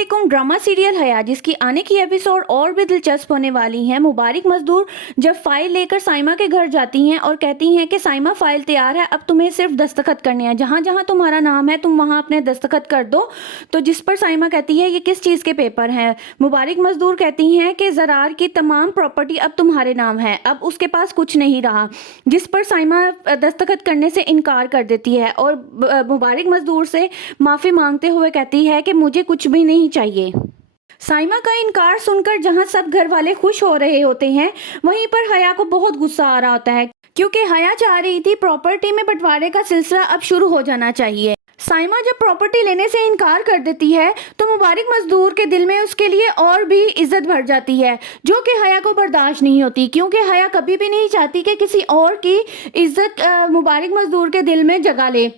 अस्सलामुअलैकुम। Drama serial हया जिसकी आने की एपिसोड और भी दिलचस्प होने वाली हैं। मुबारक मजदूर जब फाइल लेकर साइमा के घर जाती हैं और कहती हैं कि साइमा फाइल तैयार है, अब तुम्हें सिर्फ दस्तखत करने हैं, जहाँ जहाँ तुम्हारा नाम है तुम वहाँ अपने दस्तखत कर दो। तो जिस पर साइमा कहती है ये किस चीज़ के पेपर हैं। मुबारक मजदूर कहती हैं कि ज़रार की तमाम प्रॉपर्टी अब तुम्हारे नाम है, अब उसके पास कुछ नहीं रहा। जिस पर साइमा दस्तखत करने से इनकार कर देती है और मुबारक मजदूर से माफ़ी मांगते हुए कहती है कि मुझे कुछ भी नहीं चाहिए। साइमा का इनकार सुनकर जहां सब घर वाले खुश हो रहे होते हैं, वहीं पर हया को बहुत गुस्सा आ रहा होता है, क्योंकि हया चाह रही थी प्रॉपर्टी में बंटवारे का सिलसिला अब शुरू हो जाना चाहिए। साइमा जब प्रॉपर्टी लेने से इनकार कर देती है तो मुबारक मजदूर के दिल में उसके लिए और भी इज्जत भर जाती है, जो कि हया को बर्दाश्त नहीं होती, क्योंकि हया कभी भी नहीं चाहती कि किसी और की इज्जत मुबारक मजदूर के दिल में जगह ले।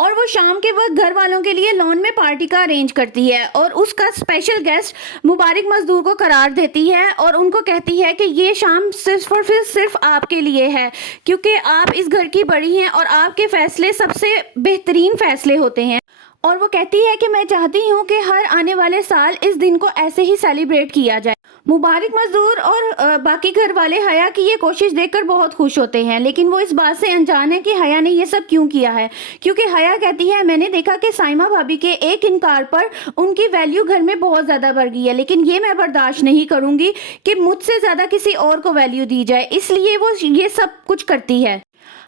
और वो शाम के वक्त घर वालों के लिए लॉन में पार्टी का अरेंज करती है और उसका स्पेशल गेस्ट मुबारक मजदूर को करार देती है और उनको कहती है कि ये शाम सिर्फ और सिर्फ आपके लिए है, क्योंकि आप इस घर की बड़ी हैं और आपके फैसले सबसे बेहतरीन फैसले होते हैं। और वो कहती है कि मैं चाहती हूँ कि हर आने वाले साल इस दिन को ऐसे ही सेलिब्रेट किया जाए। मुबारक मजदूर और बाकी घर वाले हया की ये कोशिश देखकर बहुत खुश होते हैं, लेकिन वो इस बात से अनजान है कि हया ने ये सब क्यों किया है, क्योंकि हया कहती है मैंने देखा कि साइमा भाभी के एक इनकार पर उनकी वैल्यू घर में बहुत ज़्यादा बढ़ गई है, लेकिन ये मैं बर्दाश्त नहीं करूँगी कि मुझसे ज़्यादा किसी और को वैल्यू दी जाए, इसलिए वो ये सब कुछ करती है।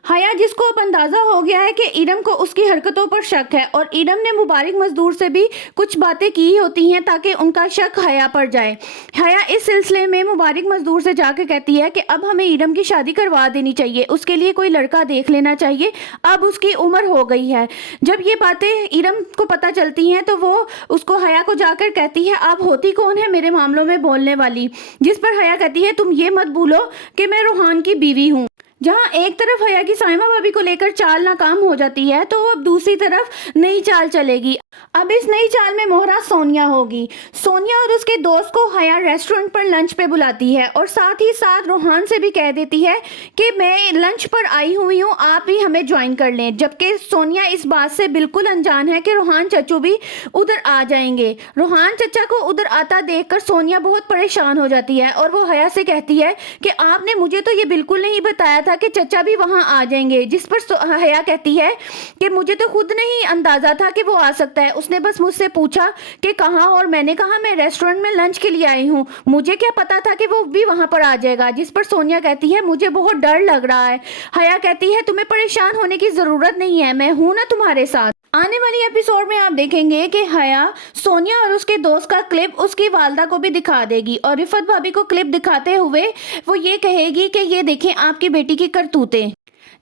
हया जिसको अब अंदाज़ा हो गया है कि इरम को उसकी हरकतों पर शक है और इरम ने मुबारक मजदूर से भी कुछ बातें की होती हैं ताकि उनका शक हया पर जाए। हया इस सिलसिले में मुबारक मजदूर से जाकर कहती है कि अब हमें इरम की शादी करवा देनी चाहिए, उसके लिए कोई लड़का देख लेना चाहिए, अब उसकी उम्र हो गई है। जब ये बातें इरम को पता चलती हैं तो वो उसको हया को जाकर कहती है आप होती कौन है मेरे मामलों में बोलने वाली। जिस पर हया कहती है तुम ये मत भूलो कि मैं रोहान की बीवी हूँ। जहां एक तरफ हया की साइमा भाभी को लेकर चाल नाकाम हो जाती है तो अब दूसरी तरफ नई चाल चलेगी। अब इस नई चाल में मोहरा सोनिया होगी। सोनिया और उसके दोस्त को हया रेस्टोरेंट पर लंच पे बुलाती है और साथ ही साथ रोहान से भी कह देती है कि मैं लंच पर आई हुई हूँ, आप भी हमें ज्वाइन कर लें। जबकि सोनिया इस बात से बिल्कुल अनजान है कि रोहान चचू भी उधर आ जाएंगे। रोहान चचा को उधर आता देखकर सोनिया बहुत परेशान हो जाती है और वो हया से कहती है कि आपने मुझे तो ये बिल्कुल नहीं बताया था कि चचा भी वहां आ जाएंगे। जिस पर हया कहती है कि मुझे तो खुद नहीं अंदाजा था कि वो आ सकता है, उसने बस मुझसे पूछा कि कहाँ, और मैंने कहा मैं रेस्टोरेंट में लंच के लिए आई हूँ, मुझे क्या पता था कि वो भी वहां पर आ जाएगा। जिस पर सोनिया कहती है मुझे बहुत डर लग रहा है। हया कहती है तुम्हें परेशान होने की जरूरत नहीं है, मैं हूं ना तुम्हारे साथ। आने वाली एपिसोड में आप देखेंगे कि हया सोनिया और उसके दोस्त का क्लिप उसकी वालदा को भी दिखा देगी और रिफत भाभी को क्लिप दिखाते हुए वो ये कहेगी कि ये देखें आपकी बेटी की करतूतें।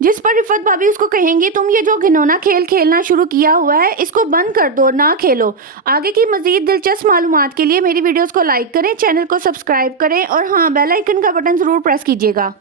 जिस पर रिफत भाभी उसको कहेंगी तुम ये जो घिनौना खेल खेलना शुरू किया हुआ है इसको बंद कर दो, ना खेलो। आगे की मजीद दिलचस्प मालूमात के लिए मेरी वीडियोस को लाइक करें, चैनल को सब्सक्राइब करें और हाँ बेल आइकन का बटन जरूर प्रेस कीजिएगा।